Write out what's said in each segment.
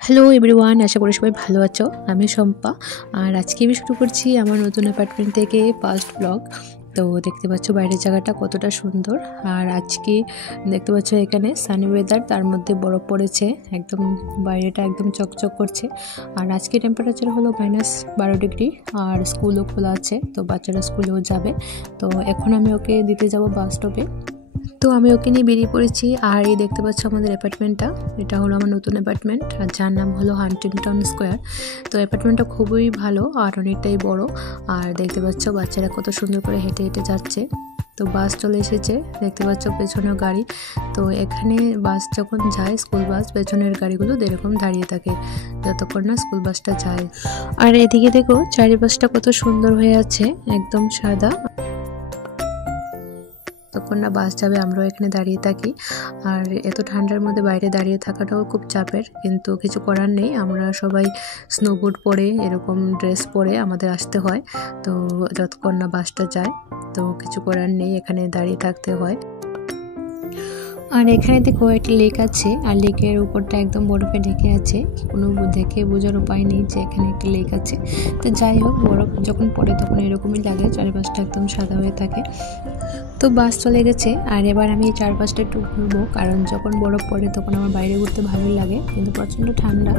Hello everyone, আশা করি সবাই ভালো আছো। আমি শম্পা, আর আজকে আমি শুরু করছি আমার নতুন অ্যাপার্টমেন্ট থেকে ফার্স্ট ব্লগ। তো দেখতে পাচ্ছ বাইরের জায়গাটা কতটা সুন্দর। আর আজকে দেখতে পাচ্ছ এখানে সানি ওয়েদার, তার মধ্যে বরফ পড়েছে, একদম বাইরেটা একদম চকচক করছে। আর আজকে টেম্পারেচার হলো -12 ডিগ্রি, আর স্কুলও খোলা আছে, তো বাচ্চারা স্কুলেও যাবে। তো এখন আমি ওকে দিতে যাব বাস স্টপে। তো আমি ওকে নিয়ে বেরিয়ে পড়েছি। আর এই দেখতে পাচ্ছ আমাদের অ্যাপার্টমেন্টটা, এটা হলো আমার নতুন অ্যাপার্টমেন্ট, আর যার নাম হলো হান্টিংটন স্কোয়ার। তো অ্যাপার্টমেন্টটা খুবই ভালো আর অনেকটাই বড়। আর দেখতে পাচ্ছ বাচ্চারা কত সুন্দর করে হেঁটে হেঁটে যাচ্ছে। তো বাস চলে এসেছে, দেখতে পাচ্ছ পেছনেও গাড়ি। তো এখানে বাস যখন যায়, স্কুল বাস, পেছনের গাড়িগুলো এরকম দাঁড়িয়ে থাকে যতক্ষণ না স্কুল বাসটা যায়। আর এদিকে দেখো চারিপাশটা কত সুন্দর হয়ে আছে, একদম সাদা। তখন না বাস যাবে, আমরাও এখানে দাঁড়িয়ে থাকি। আর এত ঠান্ডার মধ্যে বাইরে দাঁড়িয়ে থাকাটাও খুব চাপের, কিন্তু কিছু করার নেই। আমরা সবাই স্নোবোর্ড পরে, এরকম ড্রেস পরে আমাদের আসতে হয়। তো যতক্ষণ না বাসটা যায়, তো কিছু করার নেই, এখানে দাঁড়িয়ে থাকতে হয়। আর এখানে দেখো একটা লেক আছে, আর লেকের উপরটা একদম বরফে ঢেকে আছে, কোনো দেখে বোঝার উপায় নেই যে এখানে একটা লেক আছে। তো যাই হোক, বরফ যখন পড়ে তখন এরকমই লাগে, চারিপাশটা একদম সাদা হয়ে থাকে। তো বাস চলে গেছে, আর এবার আমি চারপাশটা একটু ঘুরবো, কারণ যখন বরফ পড়ে তখন আমার বাইরে ঘুরতে ভালোই লাগে, কিন্তু প্রচণ্ড ঠান্ডা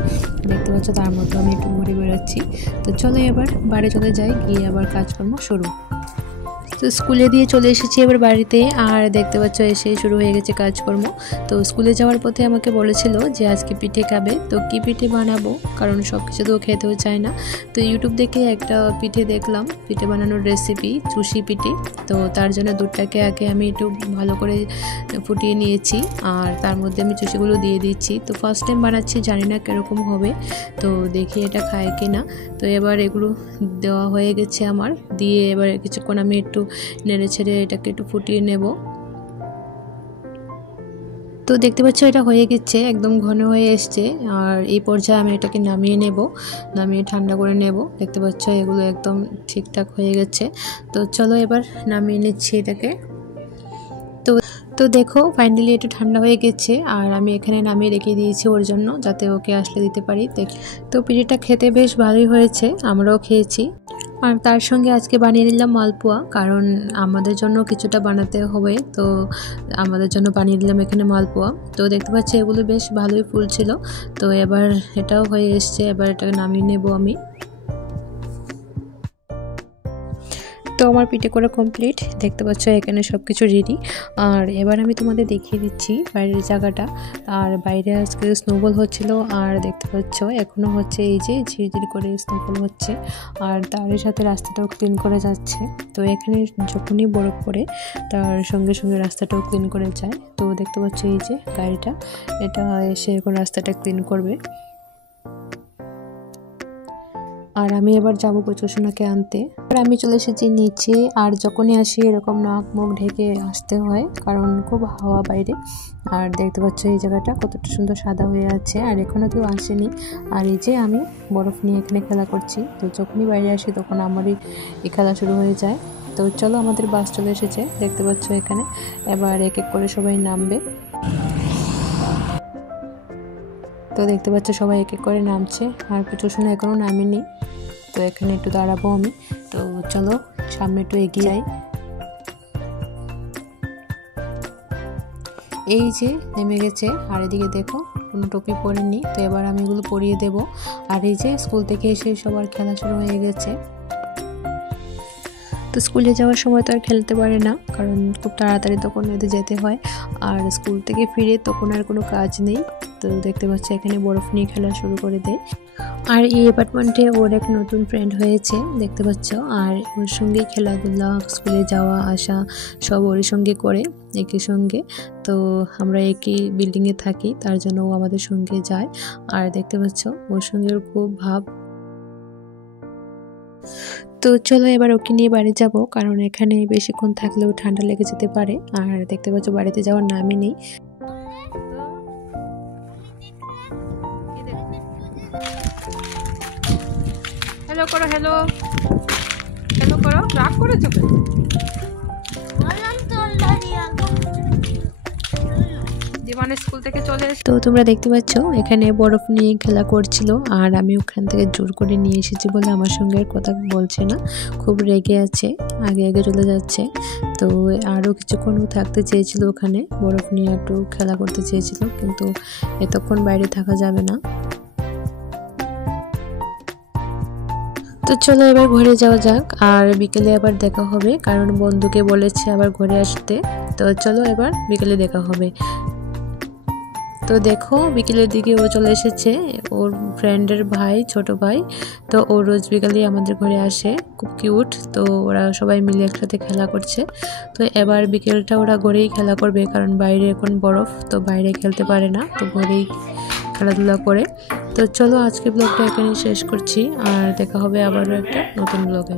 দেখতে পাচ্ছ, তার মধ্যে আমি একটু ঘুরে বেড়াচ্ছি। তো চলো এবার বাইরে চলে যাই, গিয়ে আবার কাজকর্ম শুরু। তো স্কুলে দিয়ে চলে এসেছি এবার বাড়িতে, আর দেখতে পাচ্ছ এসে শুরু হয়ে গেছে কাজকর্ম। তো স্কুলে যাওয়ার পথে আমাকে বলেছিল যে আজকে পিঠে খাবে, তো কি পিঠে বানাবো, কারণ সব কিছু তো খেতেও চায় না। তো ইউটিউব দেখে একটা পিঠে দেখলাম, পিঠে বানানোর রেসিপি, চুষি পিঠে। তো তার জন্য দুধটাকে আগে আমি একটু ভালো করে ফুটিয়ে নিয়েছি, আর তার মধ্যে আমি চুষিগুলো দিয়ে দিচ্ছি। তো ফার্স্ট টাইম বানাচ্ছি, জানি না কীরকম হবে, তো দেখি এটা খায় কি না। তো এবার এগুলো দেওয়া হয়ে গেছে আমার, দিয়ে এবার কিছুক্ষণ আমি একটু নেড়ে ছেড়ে এটাকে একটু ফুটিয়ে নেব। তো দেখতে পাচ্ছ এটা হয়ে গেছে, একদম ঘন হয়ে এসছে। আর এই পর্যায়ে আমি এটাকে নামিয়ে নেব, নামিয়ে ঠান্ডা করে নেব। দেখতে পাচ্ছ এগুলো একদম ঠিকঠাক হয়ে গেছে। তো চলো এবার নামিয়ে নিচ্ছি এটাকে। তো দেখো ফাইনালি একটু ঠান্ডা হয়ে গেছে, আর আমি এখানে নামিয়ে রেখে দিয়েছি ওর জন্য, যাতে ওকে আসলে দিতে পারি। তো পিঠেটা খেতে বেশ ভালোই হয়েছে, আমরাও খেয়েছি। আর তার সঙ্গে আজকে বানিয়ে নিলাম মালপোয়া, কারণ আমাদের জন্য কিছুটা বানাতে হবে, তো আমাদের জন্য বানিয়ে দিলাম এখানে মালপোয়া। তো দেখতে পাচ্ছি এগুলো বেশ ভালোই ফুলছিল। তো এবার এটাও হয়ে এসছে, এবার এটাকে নামিয়ে নেব আমি। তো আমার পিঠে করা কমপ্লিট, দেখতে পাচ্ছ এখানে সব কিছু রেডি। আর এবার আমি তোমাদের দেখিয়ে দিচ্ছি বাইরের জায়গাটা। আর বাইরে আজকে স্নোবল হচ্ছিল, আর দেখতে পাচ্ছ এখনও হচ্ছে, এই যে ঝিরিঝিরি করে স্নোবল হচ্ছে, আর তার সাথে রাস্তাটাও ক্লিন করে যাচ্ছে। তো এখানে যখনই বরফ পড়ে তার সঙ্গে সঙ্গে রাস্তাটাও ক্লিন করে যায়। তো দেখতে পাচ্ছ এই যে গাড়িটা, এটা এসে এখন রাস্তাটা ক্লিন করবে। আর আমি এবার যাবো কচুসোনাকে আনতে। আর আমি চলে এসেছি নিচে, আর যখনই আসি এরকম নাক মুখ ঢেকে আসতে হয়, কারণ খুব হাওয়া বাইরে। আর দেখতে পাচ্ছ এই জায়গাটা কতটা সুন্দর সাদা হয়ে আছে, আর এখনও কেউ আসেনি। আর এই যে আমি বরফ নিয়ে এখানে খেলা করছি, তো যখনই বাইরে আসি তখন আমারই এই খেলা শুরু হয়ে যায়। তো চলো আমাদের বাস চলে এসেছে, দেখতে পাচ্ছ এখানে। এবার এক এক করে সবাই নামবে। তো দেখতে পাচ্ছ সবাই এক এক করে নামছে, আর কচুসোনা এখনও নামেনি। তো এখানে একটু দাঁড়াবো আমি। তো চলো সামনে একটু এগিয়ে যাই। এই যে নেমে গেছে, আর এদিকে দেখো কোনো টুপি পরেনি। তো এবার আমি এগুলো পরিয়ে দেব। আর এই যে স্কুল থেকে এসে সবার খেলা শুরু হয়ে গেছে। তো স্কুলে যাওয়ার সময় তো আর খেলতে পারে না, কারণ খুব তাড়াতাড়ি তখন এদের যেতে হয়। আর স্কুল থেকে ফিরে তখন আর কোনো কাজ নেই। তো দেখতে পাচ্ছি এখানে বরফ নিয়ে খেলা শুরু করে দেয়। আর এই অ্যাপার্টমেন্টে ওর এক নতুন ফ্রেন্ড হয়েছে, দেখতে পাচ্ছ। আর ওর সঙ্গেই খেলাধুলা, স্কুলে যাওয়া আসা সব ওর সঙ্গে করে, একই সঙ্গে। তো আমরা একই বিল্ডিংয়ে থাকি, তার জন্য ও আমাদের সঙ্গে যায়। আর দেখতে পাচ্ছ ওর সঙ্গে ওর খুব ভাব। তো চলো এবার ওকে নিয়ে বাড়ি যাব, কারণ এখানে বেশিক্ষণ থাকলেও ঠান্ডা লেগে যেতে পারে। আর দেখতে পাচ্ছ বাড়িতে যাওয়ার নামই নেই। হ্যালো করো, হ্যালো হ্যালো করো, রাগ করেছো কেন? জীবন স্কুল থেকে চলে এসে তো তোমরা দেখতে পাচ্ছ এখানে বরফ নিয়ে খেলা করছিল, আর আমি ওখান থেকে জোর করে নিয়ে এসেছি বলে আমার সঙ্গে আর কথা বলছে না, খুব রেগে আছে, আগে আগে চলে যাচ্ছে। তো আরও কিছুক্ষণ থাকতে চেয়েছিল, ওখানে বরফ নিয়ে একটু খেলা করতে চেয়েছিল, কিন্তু এতক্ষণ বাইরে থাকা যাবে না। তো চলো এবার ঘরে যাওয়া যাক, আর বিকেলে আবার দেখা হবে, কারণ বন্ধুকে বলেছে আবার ঘরে আসতে। তো চলো এবার বিকেলে দেখা হবে। তো দেখো বিকেলের দিকে ও চলে এসেছে, ওর ফ্রেন্ডের ভাই, ছোট ভাই। তো ও রোজ বিকালে আমাদের ঘরে আসে, খুব কিউট। তো ওরা সবাই মিলে একসাথে খেলা করছে। তো এবার বিকেলটা ওরা ঘরেই খেলা করবে, কারণ বাইরে এখন বরফ, তো বাইরে খেলতে পারে না, তো ঘরেই খেলাধুলা করে। তো চলো আজকে ব্লগটা এখানেই শেষ করছি, আর দেখা হবে আবারও একটা নতুন ব্লগে।